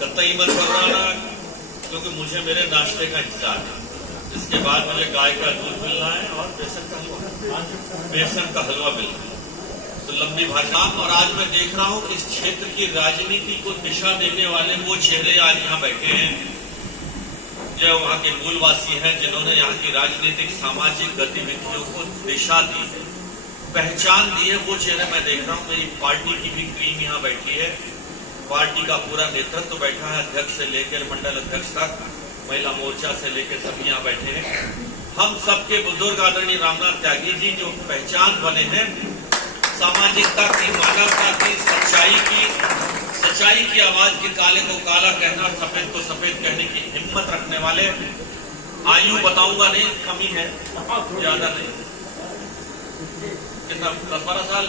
कतई मत करवाना, क्योंकि मुझे मेरे नाश्ते का इंतजार है। इसके बाद मुझे गाय का दूध मिलना है और बेसन का हलवा मिलना है। तो लंबी भाषा। और आज मैं देख रहा हूं कि इस क्षेत्र की राजनीति को दिशा देने वाले वो चेहरे आज यहाँ बैठे हैं जो वहाँ के मूलवासी हैं, जिन्होंने यहाँ की राजनीतिक सामाजिक गतिविधियों को दिशा दी है, पहचान दी है। वो चेहरे मैं देख रहा हूँ। मेरी पार्टी की भी टीम यहाँ बैठी है, पार्टी का पूरा नेतृत्व बैठा है, अध्यक्ष से लेकर मंडल अध्यक्ष तक, महिला मोर्चा से लेकर सभी यहाँ बैठे हैं। हम सबके बुजुर्ग आदरणीय रामनाथ त्यागी जी जो पहचान बने हैं सामाजिकता की, मानवता की, सच्चाई की आवाज के काले को काला कहना, सफेद को सफेद कहने की हिम्मत रखने वाले। आयु बताऊंगा नहीं, कमी है, ज्यादा नहीं, कितना 10-12 साल,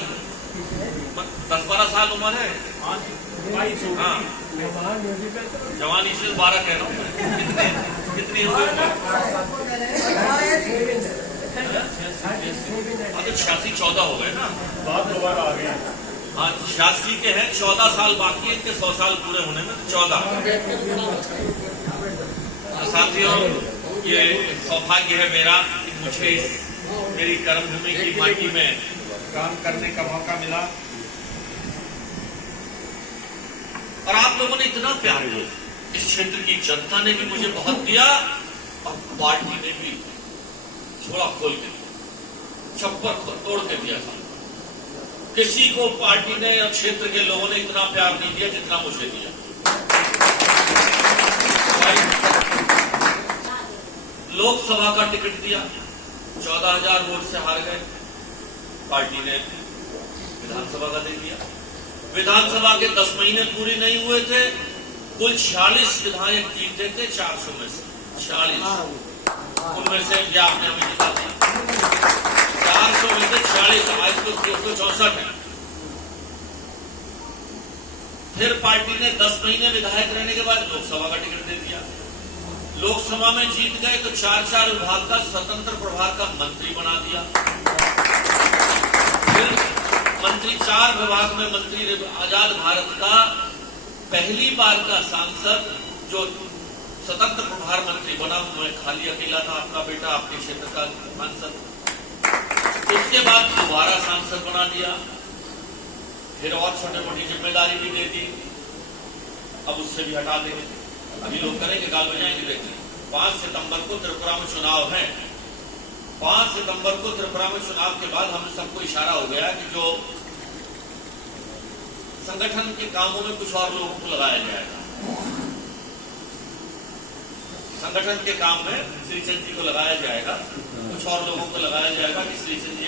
10-12 साल उम्र है। हाँ, जवानी से 12 कह रहा हूँ। कितनी हो गई? 86-14 हो गए ना, बात दोबारा आ गई। हाँ, 86 के हैं, 14 साल बाकी है इनके 100 साल पूरे होने में। 14 साथियों, ये सौभाग्य है मेरा कि मुझे मेरी कर्मभूमि की माटी में काम करने का मौका मिला और आप लोगों ने इतना प्यार दिया। इस क्षेत्र की जनता ने भी मुझे बहुत दिया और पार्टी ने भी छोड़ा खोल के दिया, छप्पर तोड़ के दिया था। किसी को पार्टी ने या क्षेत्र के लोगों ने इतना प्यार नहीं दिया जितना मुझे दिया। लोकसभा का टिकट दिया, 14,000 वोट से हार गए। पार्टी ने विधानसभा का दे दिया। विधानसभा के 10 महीने पूरे नहीं हुए थे, कुल 46 विधायक जीते थे 400 में से 46। उनमें से ये आपने हमें जिता दिया 400 में से 40। आज तो 264 है। फिर पार्टी ने 10 महीने विधायक रहने के बाद लोकसभा का टिकट दे दिया। लोकसभा में जीत गए तो 4-4 विभाग का स्वतंत्र प्रभार का मंत्री बना दिया। फिर मंत्री 4 विभाग में मंत्री, आजाद भारत का पहली बार का सांसद जो स्वतंत्र प्रभार मंत्री बना, मैं खाली अकेला था, आपका बेटा आपके क्षेत्र का सांसद। उसके बाद दोबारा सांसद बना दिया, फिर और छोटे मोटी जिम्मेदारी भी दे दी। अब उससे भी हटा देंगे, अभी लोग करेंगे, गाल बजाएंगे। देखिए 5 सितंबर को त्रिपुरा में चुनाव है। 5 सितंबर को त्रिपुरा में चुनाव के बाद हम सबको इशारा हो गया कि जो संगठन के कामों में कुछ और लोगों को लगाया जाएगा। संगठन के काम में श्री चंद जी को लगाया जाएगा, कुछ और लोगों को लगाया जाएगा कि श्री चंद जी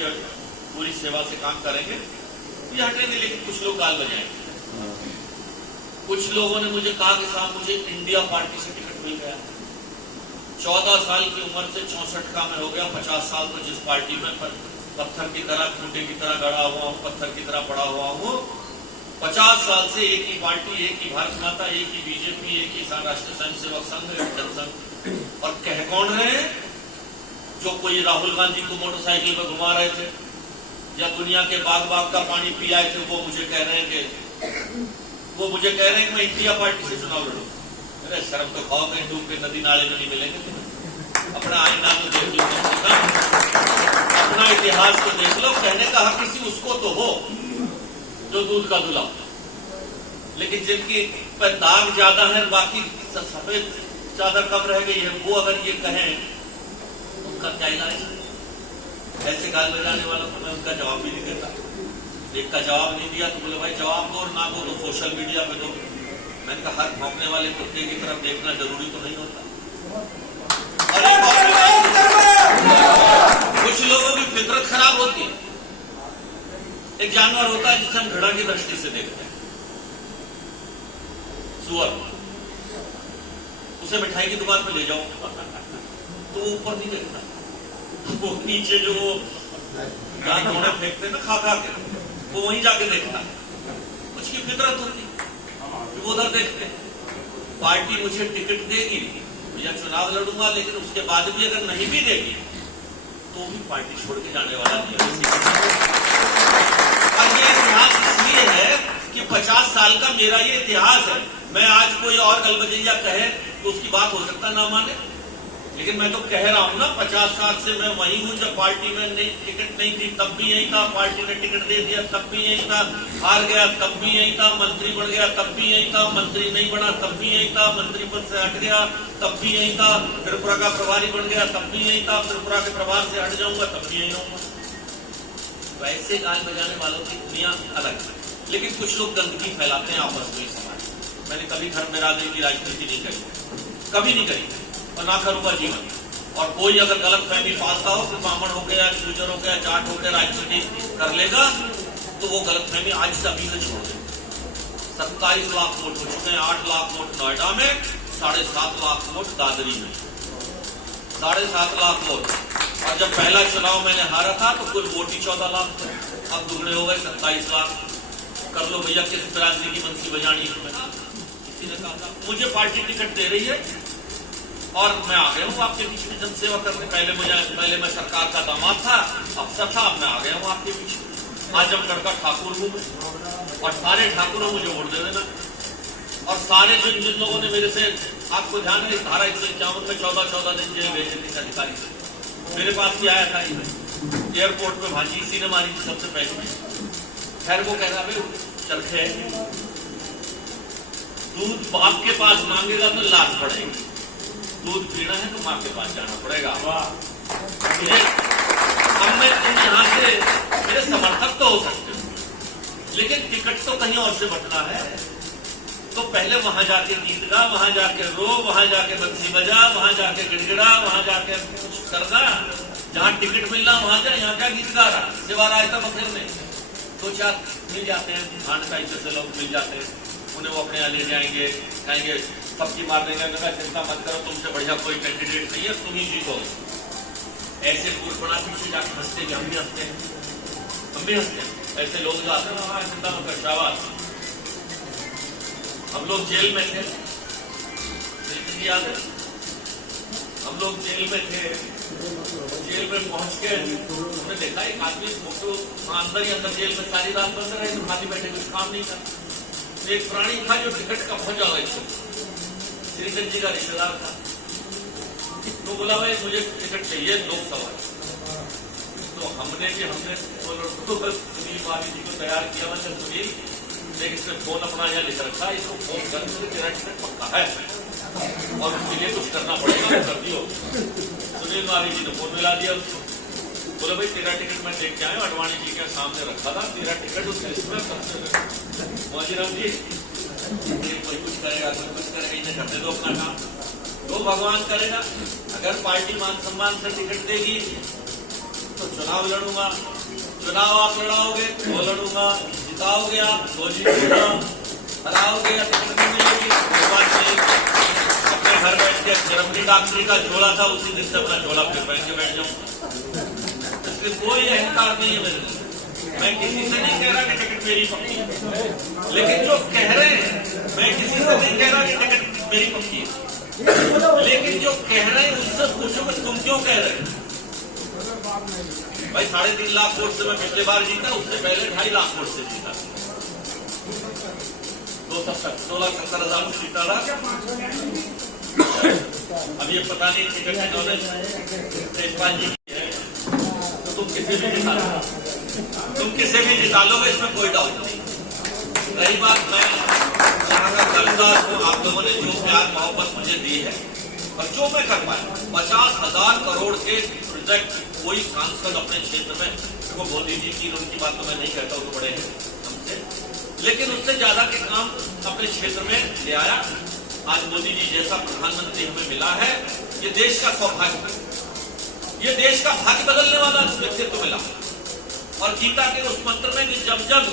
पूरी सेवा से काम करेंगे। ये हटेंगे, लेकिन कुछ लोग गाल बजाएंगे। कुछ लोगों ने मुझे कहा कि साहब मुझे इंडिया पार्टी से टिकट मिल गया। 14 साल की उम्र से 64 का मैं हो गया। 50 साल तो जिस पार्टी में पत्थर की तरह, खूंटे की तरह गड़ा हुआ हूँ, पत्थर की तरह पड़ा हुआ हूँ, 50 साल से एक ही पार्टी, एक ही भारत माता, एक ही बीजेपी, एक ही राष्ट्रीय स्वयंसेवक संघ, जनसंघ। और कह कौन रहे हैं? जो कोई राहुल गांधी को मोटरसाइकिल पर घुमा रहे थे या दुनिया के बाग का पानी पी आए थे, वो मुझे कह रहे हैं कि मैं इंडिया पार्टी से चुनाव लड़ूं। अरे शर्म तो खाओ, कहीं डूब के नदी नाले में नहीं मिलेंगे तुम्हें। अपना आईना तो देख लो, अपना इतिहास तो देख लो। कहने का हक किसी उसको तो हो जो दूध का धुला, लेकिन जिनकी पर दाग ज्यादा है, बाकी सफेद चादर कम रह गई है, वो अगर ये कहें उनका क्या इलाज है? ऐसे गाल बजाने वालों को मैं उनका जवाब भी नहीं देता। एक का जवाब नहीं दिया तो बोले भाई जवाब दो, और ना दो तो सोशल मीडिया पे दो। मैंने कहा हर भौंकने वाले कुत्ते की तरफ देखना जरूरी तो नहीं होता। कुछ लोगों की फितरत खराब होती है। एक जानवर होता है जिसे हम घृणा की दृष्टि से देखते हैं, सुअर। उसे मिठाई की दुकान पे ले जाओ तो वो ऊपर नहीं देखता, वो नीचे जो घोड़े फेंकते हैं ना खा के, वो वहीं जाके देखता है। उसकी फितरत होती है, वो उधर देखते हैं। पार्टी मुझे टिकट देगी या चुनाव लड़ूंगा, लेकिन उसके बाद भी अगर नहीं भी देगी तो भी पार्टी छोड़ के जाने वाला नहीं है। और ये इतिहास इसलिए है कि 50 साल का मेरा ये इतिहास है। मैं आज कोई और गलबजैया कहे तो उसकी बात हो सकता ना माने, लेकिन मैं तो कह रहा हूं ना 50 साल से मैं वही हूं। जब पार्टी में टिकट नहीं थी तब भी यही था, पार्टी ने टिकट दे दिया तब भी यही था, हार गया तब भी यही था, मंत्री बन गया तब भी यही था, मंत्री नहीं बना तब भी यही था, मंत्री पद से हट गया तब भी यही था, त्रिपुरा का प्रभारी बन गया तब भी यही था, त्रिपुरा के प्रभार से हट जाऊंगा तब भी यही रहूंगा। तो ऐसे गाल बजाने वालों की दुनिया अलग है। लेकिन कुछ लोग गंदगी फैलाते हैं आपस में समाज। मैंने कभी धर्म बिरादरी की राजनीति नहीं करी, कभी नहीं करी और ना करूंगा जीवन। और कोई अगर गलत फहमी पालता हो, फिर ब्राह्मण हो गया, गुजर हो गया, जाट हो गया, राजनीति कर लेगा, तो वो गलत फहमी आज से अभी से छोड़ दे। 27 लाख वोट हो चुके हैं, 8 लाख वोट नोएडा में, 7.5 लाख वोट दादरी में, 7.5 लाख वोट। और जब पहला चुनाव मैंने हारा था तो कुल वोट ही 14 लाख थे, अब दुगने हो गए 27 लाख। कर लो भैया किस बिरादरी की बंसी बजानी है तुम्हें। किसी ने कहा था मुझे पार्टी टिकट दे रही है और मैं आ गया हूँ आपके बीच में जनसेवा करने। पहले मैं सरकार का दामाद था, अफसर था, अब मैं आ गया हूँ आपके बीच में। आजमगढ़ का ठाकुर हूँ मैं और सारे ठाकुरों मुझे वोट दे देना। और सारे जिन जिन लोगों ने मेरे से, आपको ध्यान है धारा 151 में 14 दिन जेल भेजे थे अधिकारी, मेरे पास भी आया था एयरपोर्ट में, भाजी इसी ने मारी थी सबसे पहले। खैर वो कह रहा भाई चरखे दूध बाप के पास मांगेगा तो लात पड़ेगी, दूध पीना है तो माँ के पास जाना पड़ेगा। अब मैं यहाँ से मेरे समर्थक तो हो सकते हैं, लेकिन टिकट तो कहीं और से बटना है। तो पहले वहां जाके गीत गा, वहां जाके रो, वहां जाके बंसी बजा, वहां जाके गिड़गिड़ा, वहां जाके कुछ करना। जहां टिकट मिलना वहां जा, यहाँ क्या गीत गा रहा। सेवा रायता बखेर में 2-4 मिल जाते हैं, भांड का जैसे लोग मिल जाते हैं, उन्हें वो अपने यहाँ ले जाएंगे, कहेंगे पक्की मार देंगे। मैं चिंता मत करो, तुमसे बढ़िया कोई कैंडिडेट नहीं है, तुम ही जीतोगे। ऐसे पूर्व बना पीछे जाके हंसते हैं, हम भी हंसते हैं, हम भी हंसते हैं। ऐसे लोग जाते हैं, चिंता मत कर, शाबाश। हम लोग जेल में थे, याद है, हम लोग जेल में थे, जेल में पहुंच के हमने देखा एक आदमी अंदर ही अंदर जेल में सारी रात बंद रहे, तो खाली बैठे कुछ काम नहीं था। एक प्राणी था जो टिकट का पहुंचा हुआ श्रीचंद जी का रिश्तेदार था, तो बोला भाई मुझे टिकट चाहिए लोकसभा। तो हमने सुनील मावी जी को तैयार किया। मैंने सुनील लेकिन इसने फोन अपना यहाँ लिख रखा, इसको फोन कर तेरा टिकट पक्का है और उसके लिए कुछ करना पड़ेगा, वो कर दियो। सुनील मावी जी ने फोन मिला दिया उसको, बोले भाई तेरा टिकट मैं देख के आया, अडवाणी जी के सामने रखा था, तेरा टिकट उस लिस्ट में मोजीराम जी कोई कुछ करेगा, कोई कुछ करेगा, इन्हें करने दो अपना काम, तो भगवान करेगा। अगर पार्टी मान सम्मान से टिकट देगी तो चुनाव लड़ूंगा, चुनाव आप लड़ाओगे तो लड़ूंगा, जिताओगे आप तो जीतूंगा, हराओगे या टिकट नहीं मिलेगी बात नहीं। अपने घर बैठ के जर्मनी डॉक्टरी का झोला था, उसी दिन से अपना झोला फिर पहन के बैठ जाऊंगा। इसलिए कोई अहंकार नहीं है मेरे लिए। मैं किसी से नहीं कह रहा कि टिकट मेरी पक्की है, लेकिन जो कह रहे हैं, मैं किसी से नहीं कह रहा कि टिकट मेरी पक्की है, लेकिन जो कह रहे हैं उससे पूछो कि तुम क्यों कह रहे हैं। भाई 3.5 लाख वोट से मैं पिछले बार जीता, उससे पहले 2.5 लाख वोट से जीता, 16,70,000 से जीता था। अब ये पता नहीं टिकट इन्होंने तेजपाल जी की है, तो तुम किसे भी जिता लो, तुम किसे भी जिता लोगे, इसमें कोई डाउट नहीं। रही बात मैं यहाँ का कर्जदार हूँ, आप लोगों ने जो प्यार मोहब्बत मुझे दी है और जो मैं कर पाया, 50,000 करोड़ के प्रोजेक्ट कोई सांसद अपने क्षेत्र में, देखो मोदी जी की उनकी बात तो मैं नहीं कहता, वो तो बड़े हैं हमसे, लेकिन उससे ज्यादा के काम अपने क्षेत्र में ले आया। आज मोदी जी जैसा प्रधानमंत्री हमें मिला है, ये देश का सौभाग्य है, ये देश का भाग्य बदलने वाला व्यक्तित्व मिला। और गीता के उस मंत्र में कि जब जब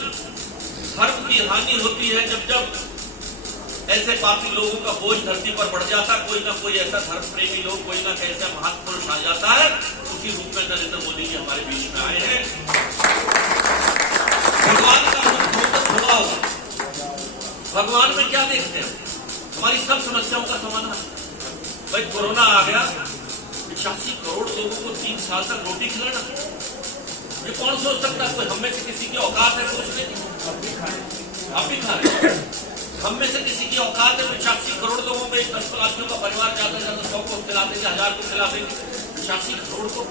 धर्म की हानि होती है, जब जब ऐसे पापी लोगों का बोझ धरती पर बढ़ जाता, कोई ना कोई ऐसा धर्म प्रेमी लोग, कोई ना कैसा महापुरुष आ जाता है, उसी रूप में नरेंद्र मोदी जी हमारे बीच में आए हैं। भगवान का मुख खुला हुआ, भगवान में क्या देखते हैं, हमारी सब समस्याओं का समाधान। भाई कोरोना आ गया, 85 करोड़ लोगों को 3 साल तक रोटी खिलाना, ये कौन सोच सकता है? कोई हम में से किसी की औकात है सोचने की? आप भी खा रहे हैं। हम में से किसी की औकात है 85 करोड़ लोगों में 10 लाखों का परिवार जाता जाता 100 को खिला देंगे, 1000 को खिला देंगे, 85 करोड़ को।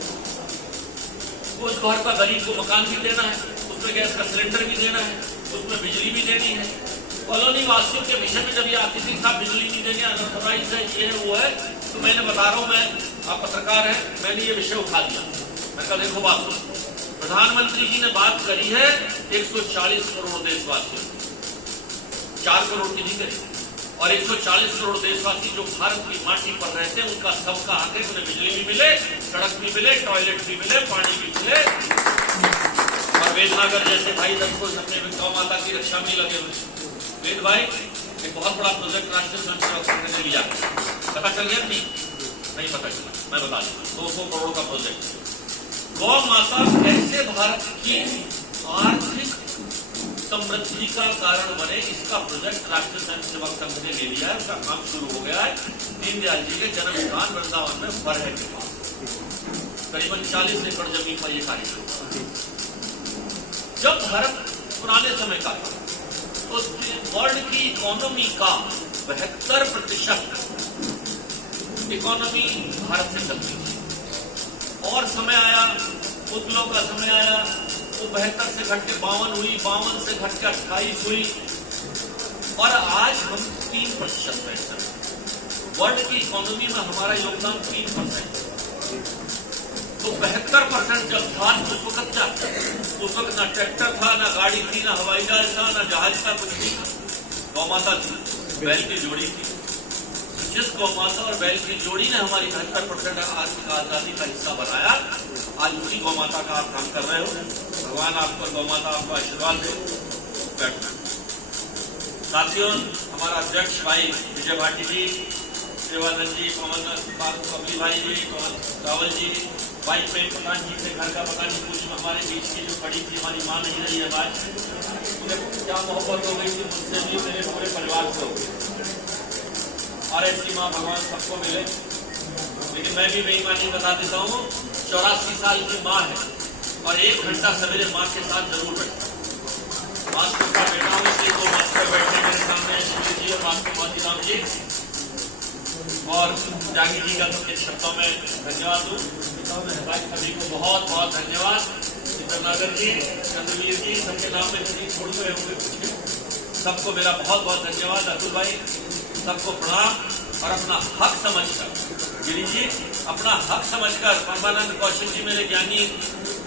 उस घर का गरीब को मकान भी देना है, उसमें गैस का सिलेंडर भी देना है, उसमें बिजली भी देनी है। कॉलोनी वासियों के विषय में जब ये आती थी साहब बिजली नहीं देंगे, अनऑथराइज है, ये है वो है, तो मैंने बता रहा हूं, मैं आप पत्रकार हैं, मैंने ये विषय उठा दिया। मैं कहा देखो बात सुनो, प्रधानमंत्री जी ने बात करी है 140 करोड़ देशवासियों, 4 करोड़ की नहीं करी, और 140 करोड़ देशवासी जो भारत की माटी पर रहते हैं उनका सबका हक है, उन्हें बिजली भी मिले, सड़क भी मिले, टॉयलेट भी मिले, पानी भी मिले। और वेदनागर जैसे भाई सबको अपने गौ माता की रक्षा में लगे हुए। वेद भाई एक बहुत बड़ा प्रोजेक्ट राष्ट्रीय स्वयं सेवक संघ ने लिया, पता चल गया नहीं पता चला, मैं बता दूं 200 करोड़ का प्रोजेक्ट। गौ माता कैसे भारत की आर्थिक समृद्धि का कारण बने, इसका प्रोजेक्ट राष्ट्रीय स्वयं सेवक संघ ने ले लिया है। उसका काम शुरू हो गया है। दीनदयाल जी के जन्म स्थान वृंदावन में बरहे के पास करीबन 40 एकड़ जमीन पर यह कार्यक्रम। जब भारत पुराने समय का था तो वर्ल्ड की इकोनॉमी का 72% इकोनॉमी भारत से चलती थी, और समय आया, मुगलों का समय आया, वो 72 से घट के 52 हुई, 52 से घट के 28 हुई, और आज हम 3% बैठते। वर्ल्ड की इकोनॉमी में हमारा योगदान 3%। तो 72% जब था उस वक्त ना ट्रैक्टर था, ना गाड़ी थी, ना हवाई जहाज था, ना जहाज था, कुछ नहीं था। गौमाता थी, बैल की जोड़ी थी। जिस गौमाता और बैल की जोड़ी ने हमारी 72% आर्थिक आजादी का हिस्सा बनाया, आज उसी गौमाता का आप काम कर रहे हो। भगवान आपको, गौमाता आपको आशीर्वाद दे। बैठना साथियों, हमारा अध्यक्ष भाई विजय भाटी जी, देवानंद जी, पवली भाई जी, रावल जी, वाइस प्रेम प्रधान जी से घर का पता नहीं कुछ, हमारे बीच की जो खड़ी थी, हमारी मां नहीं रही है बात, क्या मोहब्बत हो गई थी मुझसे भी, मेरे पूरे परिवार से हो गई। और ऐसी माँ भगवान सबको मिले। लेकिन मैं भी बेईमानी बता देता हूँ, 84 साल की माँ है और 1 घंटा सवेरे माँ के साथ जरूर बैठता। मास्टर का बेटा हूँ, इसलिए 2 मास्टर बैठे मेरे सामने, शिविर जी और मास्टर मोतीराम जी, और जागीर जी का तो कुछ शब्दों में धन्यवाद दूँ। सभी को बहुत बहुत धन्यवाद। चित्रनागर जी, चंद्रवीर जी, सबके नाम में सभी छोड़ गए होंगे कुछ, सबको मेरा बहुत बहुत धन्यवाद। अतुल भाई, सबको प्रणाम। और अपना हक समझकर, गिरी जी अपना हक समझकर, परमानंद कौशल जी मेरे ज्ञानी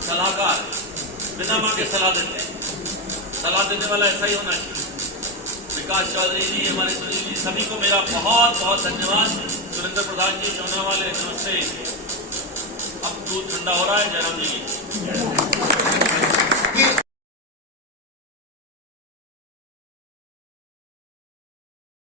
सलाहकार, बिना मांगे सलाह देने वाला ऐसा ही होना चाहिए। विकास चौधरी जी, हमारे सुनील जी, सभी को मेरा बहुत बहुत धन्यवाद। सुरेंद्र प्रधान जी, चौना वाले, नमस्ते। अब दूध ठंडा हो रहा है, जयराम जी।